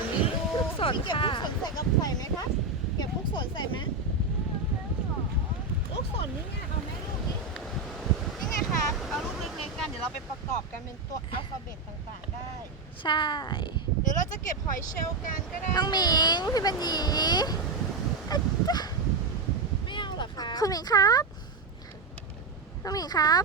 นลูกศรพี่เก็บ ค่ะ ลูกศรใส่กับใส่ไหมคะเก็บลูกศรใส่ไหมลูกศรนี่ไงเอาไหมลูกนี้นี่ไงคะเอาลูกเล็กๆกันเดี๋ยวเราไปประกอบกันเป็นตัวอัลฟาเบตต่างๆได้ ใช่ เดี๋ยวเราจะเก็บหอยเชลล์กันก็ได้ น้องหมิงพี่บัญญี ไม่เอาเหรอคะ คุณหมิงครับน้องหมิงครับ